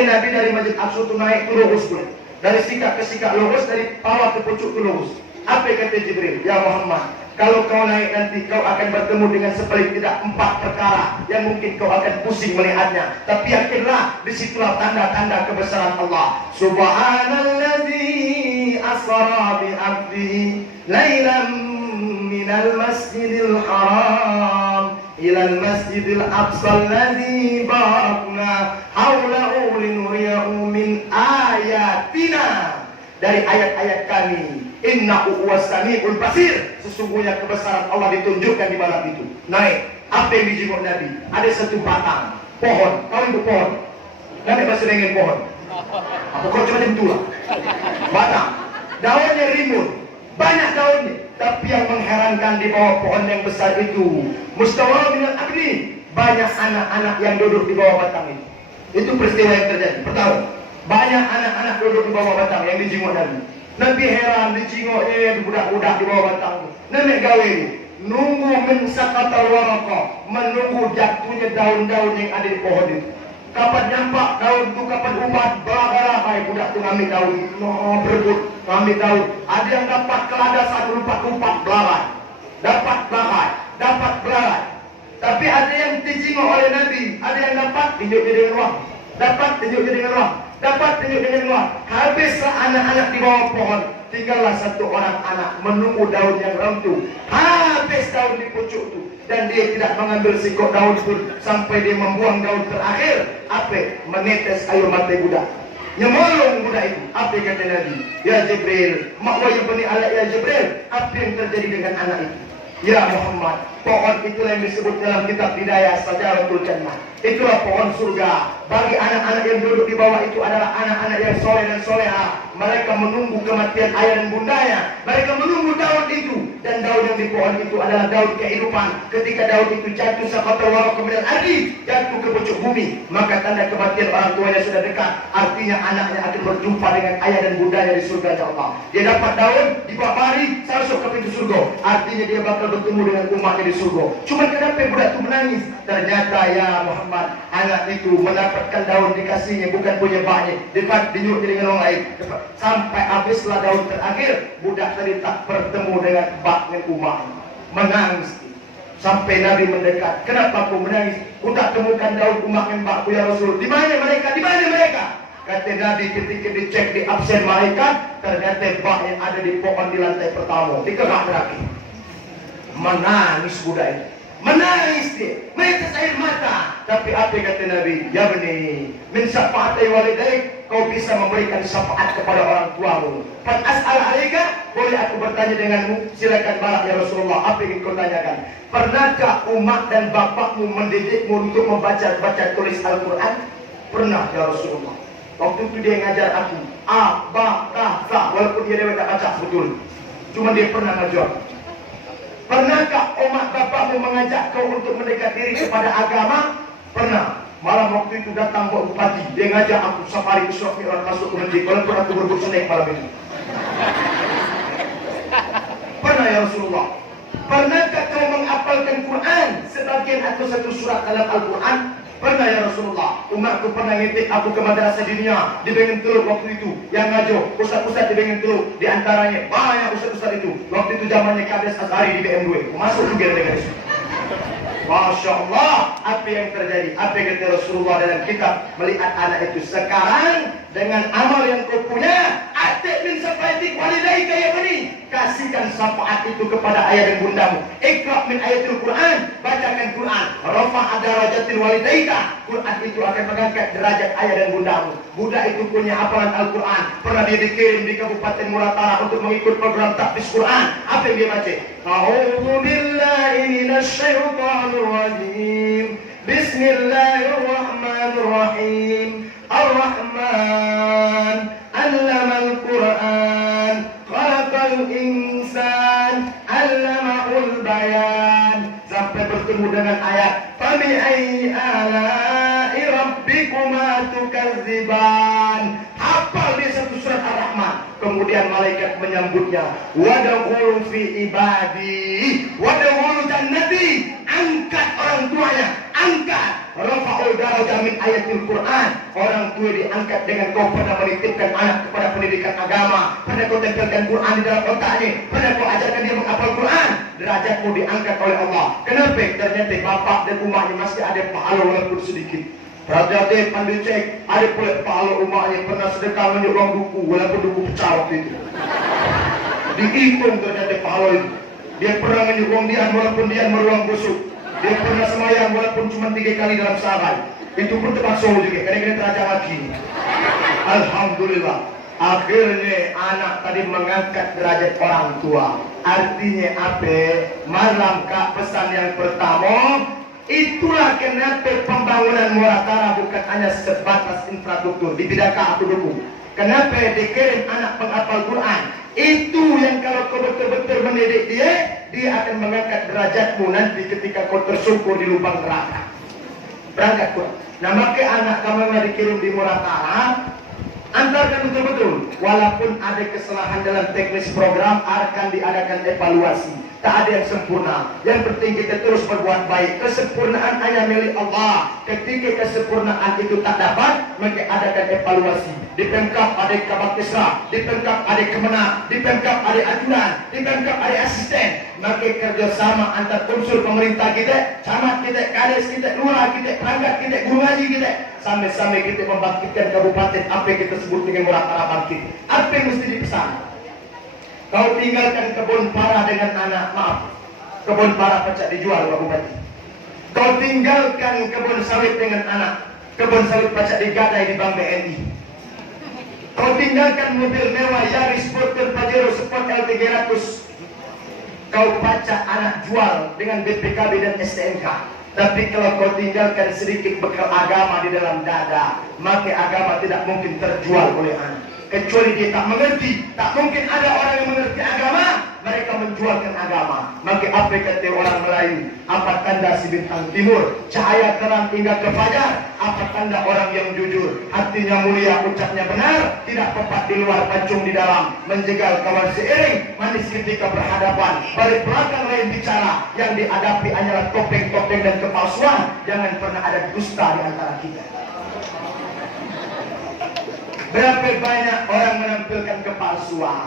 Sampai Nabi dari Masjid Aqsa itu naik ke lurus pun. Dari sikap ke sikap lurus, dari bawah ke pucuk ke lurus. Apa kata Jibril? Ya Muhammad, kalau kau naik nanti kau akan bertemu dengan sepaling tidak 4 perkara yang mungkin kau akan pusing melihatnya. Tapi yakinlah, disitulah tanda-tanda kebesaran Allah. Subhanalladzi asra bi 'abdihi lailan minal masjidil haram ilal masjidil aqsa alladzi barakna haulahu linuriyahu min ayatina. Dari ayat-ayat kami, innahu huwas samiul basir, sesungguhnya kebesaran Allah ditunjukkan di malam itu. Naik, apa yang dijenguk Nabi? Ada satu batang pohon. Tahu itu pohon? Nabi bahasa dengan pohon. Apa kau cuma itulah batang, daunnya rimbun, banyak daunnya. Tapi yang mengherankan, di bawah pohon yang besar itu mustawar minal agni, banyak anak-anak yang duduk di bawah batang itu. Itu peristiwa yang terjadi. Pertama, banyak anak-anak duduk di bawah batang yang dijenguk Nabi. Nabi heran, dijenguknya budak-budak di bawah batang. Nabi gawe nunggu mensakatal waraqah, menunggu jatuhnya daun-daun yang ada di pohon itu. Kapan nyampak daun itu, kapan umat belagai budak itu ngambil daun, berebut ngambil daun. Ada yang dapat kelada 1 belagai, dapat belagai. Tapi ada yang dijenguk oleh Nabi, ada yang dapat tunjuknya dengan uang, dapat tunjuknya dengan uang, dapat tunjuk dengan uang. Habislah anak-anak di bawah pohon, tinggallah 1 orang anak menunggu daun yang runtuh. Habis daun di pucuk itu, dan dia tidak mengambil sikok daun pun sampai dia membuang daun terakhir. Apa? Menetes air mata budak. Nyemolong budak itu. Apa kata Nabi? Ya Jibril, makwa yang bani alat ya Jibril, apa yang terjadi dengan anak itu? Ya Muhammad, pohon itulah yang disebut dalam kitab Hidayah Sajaratul Jannah. Itulah pohon surga. Bagi anak-anak yang duduk di bawah itu adalah anak-anak yang soleh dan soleha. Mereka menunggu kematian ayah dan bundanya. Mereka menunggu daun itu. Dan daun yang di pohon itu adalah daun kehidupan. Ketika daun itu jatuh saqatal waraq kemudian ardi, jatuh ke pucuk bumi, maka tanda kematian orang tuanya sudah dekat. Artinya anaknya akan berjumpa dengan ayah dan bundanya di surga Allah. Dia dapat daun, dibawa mari, masuk ke pintu surga. Artinya dia bakal bertemu dengan umatnya di surga. Cuma kenapa budak itu menangis? Ternyata ya Muhammad, anak itu mendapatkan daun dikasihnya, bukan punya baknya. Dekat dinyuk dengan orang lain. Sampai habislah daun terakhir, budak tadi tak bertemu dengan bak dengan umatnya. Menangis. Sampai Nabi mendekat. Kenapa aku menangis? Aku tak temukan daun umat dengan bakku ya Rasul. Di mana mereka? Di mana mereka? Kata Nabi ketika dicek di absen malaikat, ternyata bak yang ada di pohon di lantai pertama, di kegak terakhir. Menangis budak itu. Menangis dia, menetes air mata. Tapi apa kata Nabi? Ya bani, min syafa'ati walidayk, kau bisa memberikan syafaat kepada orang tuamu. Fan as'al alaika, boleh aku bertanya denganmu? Silakan barak ya Rasulullah. Apa yang kau tanyakan? Pernahkah umat dan bapakmu mendidikmu untuk membaca tulis Al-Quran? Pernah ya Rasulullah. Waktu itu dia ngajar aku A, Ba, Ta, Sa, walaupun dia tak baca betul. Cuma dia pernah ngajar. Pernahkah umat bapakmu mengajak kau untuk mendekat diri kepada agama? Pernah. Malam waktu itu datang Pak Bupati, dia ngajak aku safari ke Surat Mi'raj masuk ke masjid, walaupun aku berburu snack malam itu. Pernah ya Rasulullah. Pernahkah kau menghafalkan Quran sebagian atau satu surat dalam Al-Quran? Pernah ya Rasulullah. Umatku pernah ngitik aku ke madrasah dunia di Bengen Teluk waktu itu. Yang ngajo, ustaz-ustaz di Bengen Teluk. Di antaranya banyak ustaz-ustaz itu. Waktu itu zamannya Kades Azhari di BM2. Masuk juga dengan itu. Masya Allah, apa yang terjadi? Apa yang kata Rasulullah dalam kitab melihat anak itu? Sekarang dengan amal yang kau punya, atik min safaitik walidayka ya bani, kasihkan syafaat itu kepada ayah dan bundamu. Iqra' min ayatul Quran, bacakan Quran. Rafa'a darajatil walidayka, Quran itu akan mengangkat derajat ayah dan bundamu. Budak itu punya hafalan Al-Quran, pernah dia dikirim di Kabupaten Muratara untuk mengikut program tahfiz Quran. Apa yang dia baca? A'udzu billahi minasyaitonir rajim. Bismillahirrahmanirrahim. Ar-Rahman 'allamal Qur'an, khalaqal insan, 'allamahul bayan. Sampai bertemu dengan ayat Fabi ayyi ala'i rabbikuma tukadziban. Hafal dia satu surat Ar-Rahman. Kemudian malaikat menyambutnya, wadkhulu fi ibadi wadkhulu jannati. Angkat orang tuanya, angkat. Rafa'ul darajat min ayatil Quran. Orang tua diangkat dengan kau pernah menitipkan anak kepada pendidikan agama, pernah kau tempelkan Quran di dalam otaknya, pernah kau ajarkan dia menghafal Quran, derajatmu diangkat oleh Allah. Kenapa? Ternyata bapak dan umatnya masih ada pahala walaupun sedikit. Berarti pandai cek, ada pula pahala umatnya pernah sedekah menyuruh duku walaupun duku pecah waktu itu. Dihitung ternyata pahala itu. Dia pernah menyuruh dia walaupun dia meruang busuk. Dia pernah semayang walaupun cuma 3 kali dalam sehari. Itu pun terpaksa juga, kadang-kadang terajak lagi. Alhamdulillah. Akhirnya anak tadi mengangkat derajat orang tua. Artinya apa? Malam kak pesan yang pertama. Itulah kenapa pembangunan Muratara bukan hanya sebatas infrastruktur. Di bidang aku dukung. Kenapa dikirim anak penghafal Quran? Itu yang kalau kau betul-betul mendidik dia akan mengangkat derajatmu nanti ketika kau tersungkur di lubang neraka. Berangkat Quran. Nah maka anak kamu yang dikirim di Muratara, antarkan betul-betul. Walaupun ada kesalahan dalam teknis program, akan diadakan evaluasi. Tak ada yang sempurna. Yang penting kita terus berbuat baik. Kesempurnaan hanya milik Allah. Ketika kesempurnaan itu tak dapat, maka adakan evaluasi. Di Pemkab ada Kabaktisra, di Pemkab ada Kemenang, di Pemkab ada ajudan, di Pemkab ada asisten. Maka kerjasama antar unsur pemerintah kita, camat kita, kades kita, lurah kita, perangkat kita, guru ngaji kita, sampai-sampai kita membangkitkan kabupaten apa yang kita sebut dengan Muratara bangkit. Apa yang mesti dipesan? Kau tinggalkan kebun para dengan anak, maaf, kebun para pecah dijual Pak Bupati. Kau tinggalkan kebun sawit dengan anak, kebun sawit pecah digadai di Bank BNI. Kau tinggalkan mobil mewah Yaris Sporter Pajero Sport L300. Kau baca anak jual dengan BPKB dan STNK. Tapi kalau kau tinggalkan sedikit bekal agama di dalam dada, maka agama tidak mungkin terjual oleh anak. Kecuali dia tak mengerti. Tak mungkin ada orang yang mengerti agama, mereka menjualkan agama. Maka apa kata orang Melayu? Apa tanda si bintang timur? Cahaya terang hingga ke fajar. Apa tanda orang yang jujur? Hatinya mulia, ucapnya benar, tidak pepat di luar, pancung di dalam. Menjegal kawan seiring, manis ketika berhadapan. Balik belakang lain bicara. Yang dihadapi hanyalah topeng-topeng dan kepalsuan. Jangan pernah ada dusta di antara kita. Berapa banyak orang menampilkan kepalsuan?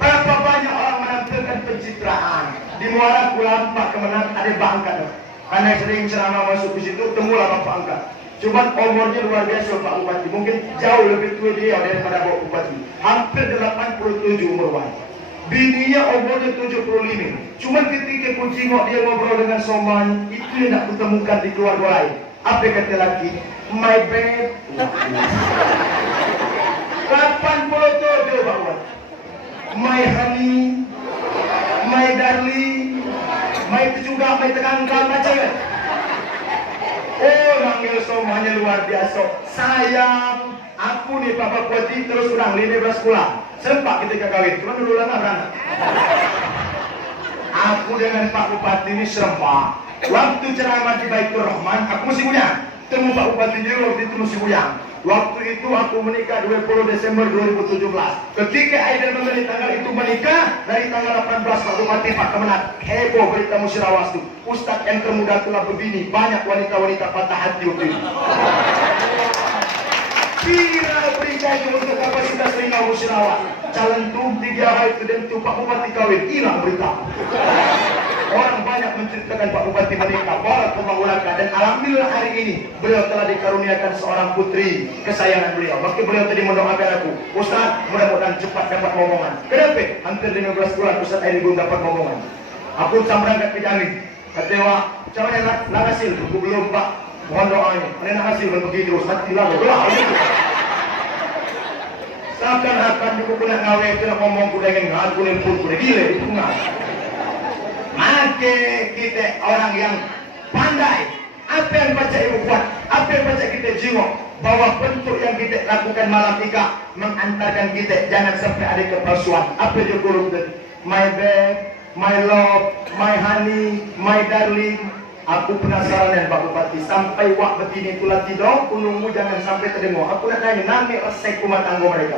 Berapa banyak orang menampilkan pencitraan? Di Muara Kulampak Kemenang ada bangka. Karena sering ceramah masuk ke situ, temulah Bapak angkat. Cuma umurnya luar biasa Pak Bupati. Mungkin jauh lebih tua dia daripada Bapak Bupati. Hampir 87 umur Pak. Bininya umurnya 75. Cuma ketika ku tengok dia ngobrol dengan soman, itu yang nak kutemukan di keluarga lain. Apa kata lagi? My bad. 87 Pak. My honey, my darling, my itu juga, my tegangkan macam kan? Oh, manggil semuanya luar biasa. Sayang, aku nih Pak Bupati terus kurang 15 bulan. Sempat ketika kawin, cuma dulu lama beranak. Aku dengan Pak Bupati ini serempak. Waktu ceramah di Baitur Rahman, aku masih bujang. Temu Pak Bupati dia waktu itu masih bujang. Waktu itu aku menikah 20 Desember 2017. Ketika Aiden memilih tanggal itu menikah, dari tanggal 18 Pak Bupati Pak Kemenang heboh berita musyawarah itu. Ustadz yang termuda telah berbini, banyak wanita-wanita patah hati waktu itu. Viral berita itu untuk kapasitas ringan musyawarah. Calon tuh 3 hari itu dan tuh Pak Bupati kawin, hilang berita. Orang banyak menceritakan Pak Bupati menikah, barat pembangunan, dan alhamdulillah hari ini beliau telah dikaruniakan seorang putri kesayangan beliau. Maka beliau tadi mendoakan aku, Ustaz, mudah-mudahan cepat dapat momongan. Kenapa? Hampir 15 bulan Ustaz ini belum dapat momongan. Aku berangkat ke Jambi. Kata macam mana nak hasil? Aku belum Pak, mohon doanya. Mana nak hasil begitu, hati lalu. Seakan-akan aku nak ngawe itu nak ngomong ku dengan ngaku lempur ku gila di tengah. Maka kita orang yang pandai. Apa yang baca ibu buat, apa yang baca kita jiwa, bahwa bentuk yang kita lakukan malam nikah mengantarkan kita jangan sampai ada kepalsuan. Apa dia guru tadi? My bed, my love, my honey, my darling. Aku penasaran dengan Pak Bupati. Sampai wak betini itulah tidur, kunungmu jangan sampai terdengar. Aku nak tanya, nami resek rumah tangga mereka.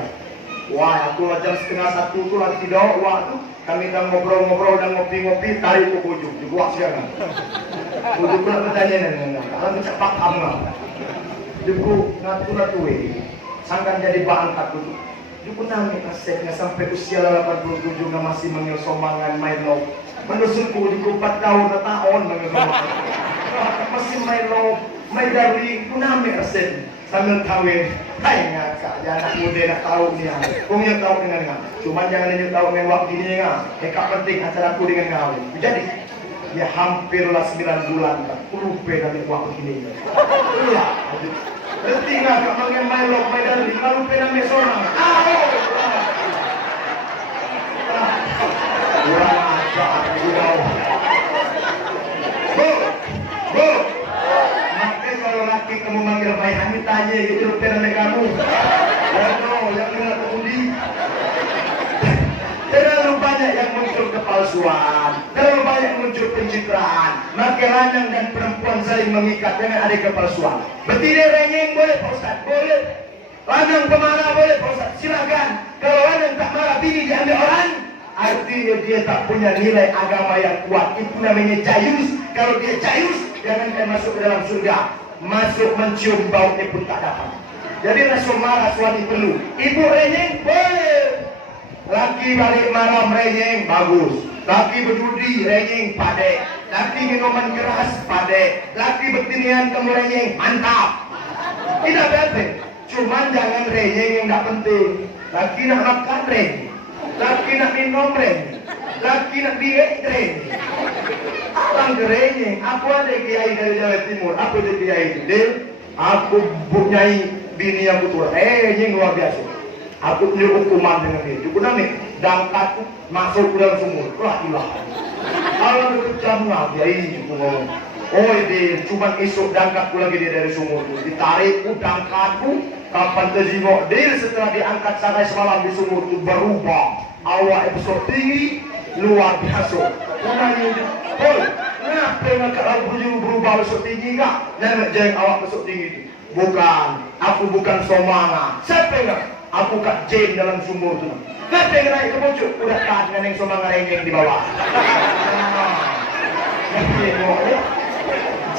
Wah, aku jam 1:30 tu lagi tidur, wak tu. Kami dah ngobrol-ngobrol dan ngopi-ngopi, tarik ke ujung, dibuat siang. Kudu pula bertanya nang. Kalau cepat kamu. Duku ngatur sangkan jadi bahan takut. Duku nami kasetnya sampai usia 87 nggak masih manggil somangan main low. Menusulku di 4 tahun manggil somangan. Masih main low, main dari kunami kaset sambil kawin. Hai ngakak, jangan muda nak tahu ni. Kau yang tahu dengan ngah. Cuma jangan tahu dengan waktu ini ngah. Eka penting acara aku dengan ngah. Jadi ya hampirlah 9 bulan tak lupa dari waktu ini. Iya. Berarti nggak main main dari kalau lupa nama seorang. Kurang ajar, Bu. Makanya kalau laki kamu manggil bayi Hamid aja gitu lupa nama kamu. Yang dengar kemudi. Terlalu banyak yang muncul kepalsuan, terlalu banyak muncul pencitraan. Maka lanang dan perempuan saling mengikat dengan ada kepalsuan. Bertiga rengeng boleh Pak Ustaz? Boleh. Lanang pemarah boleh Pak Ustaz? Silakan. Kalau lanang tak marah bini diambil orang, artinya dia tak punya nilai agama yang kuat. Itu namanya jayus. Kalau dia jayus, jangankan masuk ke dalam surga, masuk mencium baunya pun tak dapat. Jadi rasul marah suami perlu. Ibu rengeng boleh. Laki balik malam renyeng bagus. Laki berjudi renyeng padek. Laki minuman keras padek. Laki bertinian kamu renyeng mantap. Tidak penting. Cuman jangan renyeng yang tak penting. Laki nak makan renyeng. Laki nak minum renyeng. Laki nak biek renyeng. Abang renyeng. Aku ada kiai dari Jawa Timur. Apa dia kiai itu? Dia, aku punyai bini yang betul. Renyeng luar biasa. Aku punya hukuman dengan dia. Cukup nami, dangkatku masuk ke dalam sumur. Wah ilah. Kalau berkecam dia ini cukup ngomong. Oh dia, cuma esok dangkatku lagi dia dari sumur. Ditarikku dangkatku, kapan terjengok dia setelah diangkat sampai semalam di sumur itu berubah. Awak besar tinggi, luar biasa. Kenapa? Oh, kenapa ngangkat lagu berubah besar tinggi enggak? Nenek jeng awak besar tinggi itu. Bukan, aku bukan somanga. Siapa enggak? Aku kat Jane dalam sumur tu. Kenapa yang naik ke pucuk? Udah tahan dengan yang somang rengeng di bawah.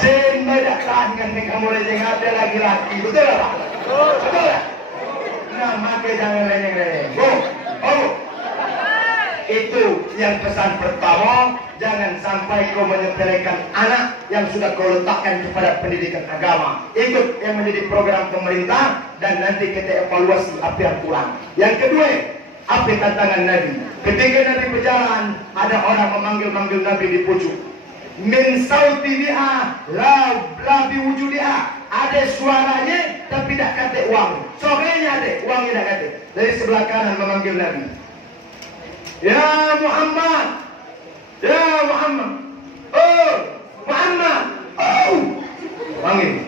Jane tidak tahan dengan yang kamu rengeng. Ada lagi laki. Betul tak Pak? Betul tak? Nah, maka jangan rengeng-rengeng. Oh. Itu yang pesan pertama. Jangan sampai kau menyepelekan anak yang sudah kau letakkan kepada pendidikan agama. Ikut yang menjadi program pemerintah dan nanti kita evaluasi apa yang kurang. Yang kedua, apa tantangan Nabi? Ketika Nabi berjalan, ada orang memanggil-manggil Nabi di pucuk. Min sauti biha la biwujudiha. Ada suaranya tapi tak kata uang. Sorenya ada, uangnya tak kata. Dari sebelah kanan memanggil Nabi. Ya Muhammad. Ya Muhammad. Oh, Muhammad. Oh. Panggil.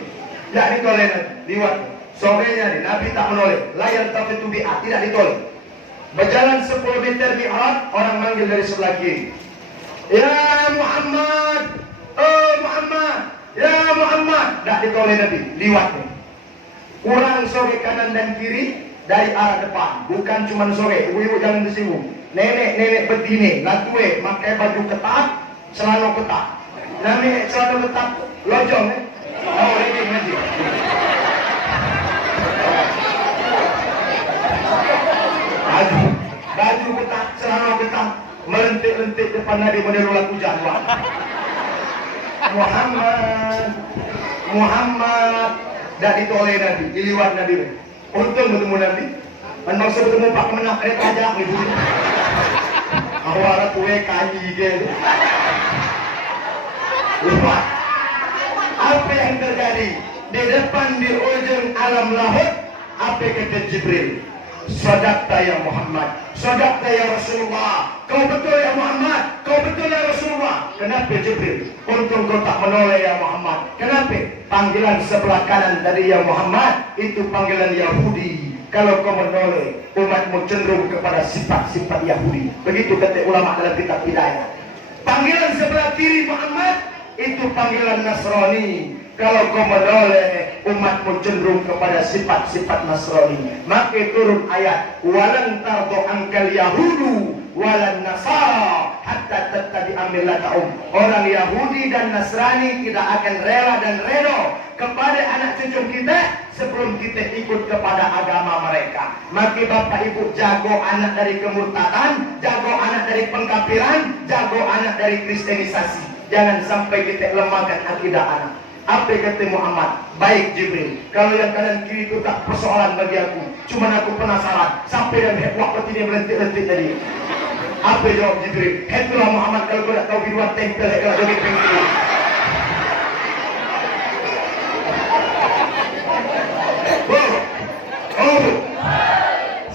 Tak ditoleh liwat. Sorenya Nabi tak menoleh. Layar tapi tu bi'ah. Tidak ditoleh. Berjalan 10 meter mi'raj, orang manggil dari sebelah kiri. Ya Muhammad. Oh Muhammad. Ya Muhammad. Tak ditoleh Nabi. Liwat. Kurang sore kanan dan kiri dari arah depan. Bukan cuma sore. Ibu-ibu jangan tersinggung. Nenek-nenek berdini, latue, pakai baju ketat, celana ketat. Nami celana ketat, lojong Oh, ini nanti. Baju ketat, celana ketat, melentik-lentik depan Nabi model lagu Jawa. Muhammad, dah ditoleh Nabi, diliwat Nabi. Untung bertemu Nabi. Maksud bertemu Pak Kemenang, ada pajak ibu. Awal kue kaji gitu. Lupa. Apa yang terjadi di depan di ujung alam lahut? Apa kata Jibril? Sadaqta ya Muhammad. Sadaqta ya Rasulullah. Kau betul ya Muhammad. Kau betul ya Rasulullah. Kenapa Jibril? Untung kau tak menoleh ya Muhammad. Kenapa? Panggilan sebelah kanan dari ya Muhammad itu panggilan Yahudi. Kalau kau menoleh, umatmu cenderung kepada sifat-sifat Yahudi. Begitu kata ulama dalam kitab Hidayah. Panggilan sebelah kiri Muhammad, itu panggilan Nasrani. Kalau kau menoleh, umatmu cenderung kepada sifat-sifat Nasrani. Maka turun ayat, walan tardo angkal Yahudu walan nasara hatta tattabi'a millatahum. Orang Yahudi dan Nasrani tidak akan rela dan redha kepada anak cucu kita sebelum kita ikut kepada agama mereka. Maka bapak ibu jago anak dari kemurtadan, jago anak dari pengkafiran, jago anak dari kristenisasi. Jangan sampai kita lemahkan akidah anak. Apa kata Muhammad? Baik Jibril, kalau yang kanan kiri itu tak persoalan bagi aku. Cuman aku penasaran sampai dan waktu ini melentik-lentik tadi. Apa jawab Jibril? Itulah Muhammad, kalau kau tak tahu biduan tempel kalau joget pengkiri.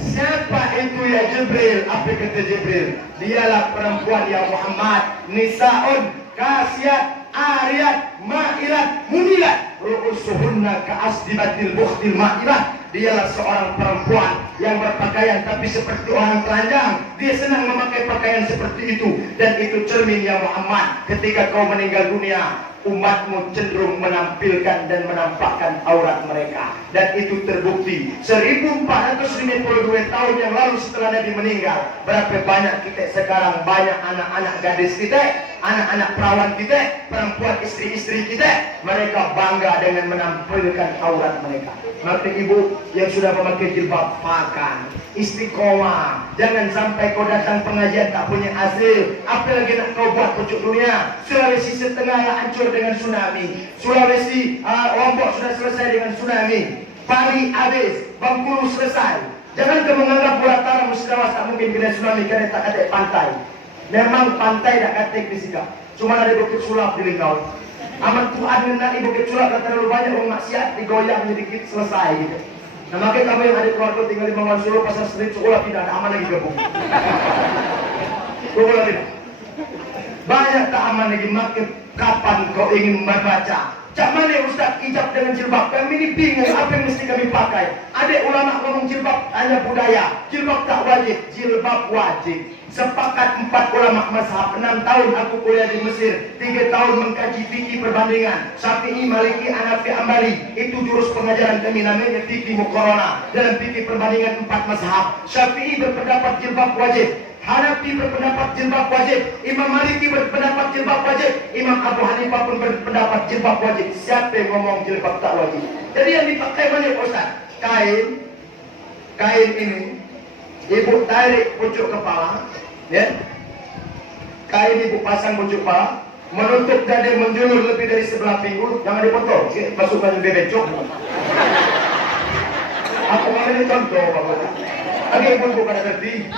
Siapa itu ya Jibril? Apa kata Jibril? Dialah perempuan ya Muhammad, nisaun kasiyat ariyat ma'ilat munilat ru'usuhunna ka'asdibatil bukhtil ma'ilat. Dialah seorang perempuan yang berpakaian tapi seperti orang telanjang. Dia senang memakai pakaian seperti itu. Dan itu cermin ya Muhammad, ketika kau meninggal dunia, umatmu cenderung menampilkan dan menampakkan aurat mereka. Dan itu terbukti 1452 tahun yang lalu setelah Nabi meninggal. Berapa banyak kita sekarang, banyak anak-anak gadis kita, anak-anak perawan kita, perempuan istri-istri kita, mereka bangga dengan menampilkan aurat mereka. Maka ibu yang sudah memakai jilbab, pakai istiqomah. Jangan sampai kau datang pengajian tak punya hasil. Apalagi nak kau buat pucuk dunia. Sulawesi Setengah hancur dengan tsunami. Sulawesi Lombok sudah selesai dengan tsunami. Pari habis, Bengkulu selesai. Jangan kau menganggap Pulau Tara Musdawas tak mungkin kena tsunami kerana tak ada pantai. Memang pantai tak katik di sini. Cuma ada bukit sulap di Linggau. Amat Tuhan nanti bukit sulap tak terlalu banyak orang maksiat, digoyang sedikit selesai gitu. Nah makanya kamu yang ada keluarga tinggal di Mangan Solo pasar street sekolah tidak ada aman lagi gabung. Sekolah tidak. Banyak tak aman lagi. Makin kapan kau ingin membaca? Cak mana Ustaz hijab dengan jilbab? Kami ini bingung apa yang mesti kami pakai. Ada ulama ngomong jilbab hanya budaya. Jilbab tak wajib. Jilbab wajib. Sepakat 4 ulama mazhab. 6 tahun aku kuliah di Mesir, 3 tahun mengkaji fikih perbandingan Syafi'i, Maliki, Hanafi, Ambali. Itu jurus pengajaran kami, namanya fikih muqarranah. Dalam fikih perbandingan 4 mazhab, Syafi'i berpendapat jilbab wajib, Hanafi berpendapat jilbab wajib, Imam Maliki berpendapat jilbab wajib, Imam Abu Hanifah pun berpendapat jilbab wajib. Siapa yang ngomong jilbab tak wajib? Jadi yang dipakai banyak Ustaz, kain ini ibu tarik pucuk kepala, ya. Kain ibu pasang pucuk kepala, menutup dada menjulur lebih dari sebelah pinggul, jangan dipotong, pasukan bebecok. Aku mau ini contoh, Bapak. Lagi ibu pada ngerti.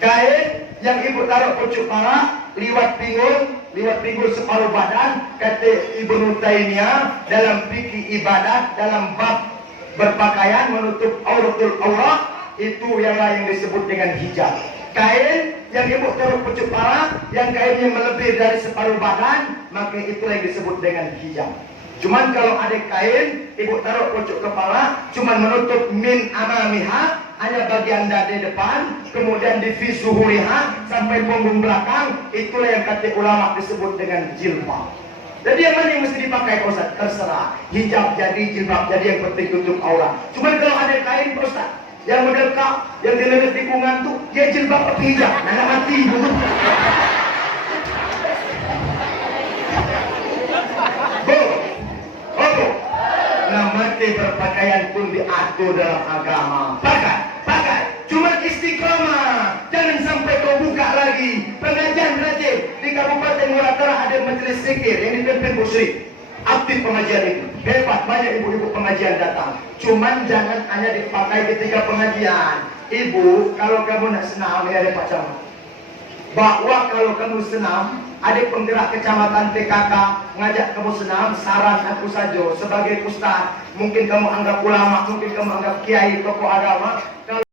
Kain yang ibu taruh pucuk kepala, liwat pinggul separuh badan, kata Ibnu Taimiyah dalam fikih ibadah, dalam bab berpakaian menutup auratul aurat, itu yang lain disebut dengan hijab. Kain yang ibu taruh pucuk kepala, yang kainnya melebihi dari separuh badan, maka itulah yang disebut dengan hijab. Cuman kalau ada kain ibu taruh pucuk kepala, cuman menutup min amamiha, hanya bagian dada depan, kemudian di fi zuhuriha sampai punggung belakang, itulah yang kata ulama disebut dengan jilbab. Jadi yang mana yang mesti dipakai Ustaz? Terserah. Hijab jadi, jilbab jadi, yang penting tutup aurat. Cuma kalau ada kain Ustaz yang model kap, yang dililit tikungan tuh, dia jilbab atau hijab? Nah mati dulu. Nah mati berpakaian pun diatur dalam agama. Pakai. Cuma istiqomah. Jangan sampai kau buka lagi pengajian rajin. Di Kabupaten Muratara ada majelis zikir yang dipimpin musyrik. Aktif pengajian itu. Hebat, banyak ibu-ibu pengajian datang. Cuman jangan hanya dipakai ketika pengajian. Ibu, kalau kamu nak senam, ini ada Pak Camat. Bahwa kalau kamu senam, ada penggerak kecamatan PKK ngajak kamu senam, saran aku saja sebagai ustaz, mungkin kamu anggap ulama, mungkin kamu anggap kiai, tokoh agama, kalau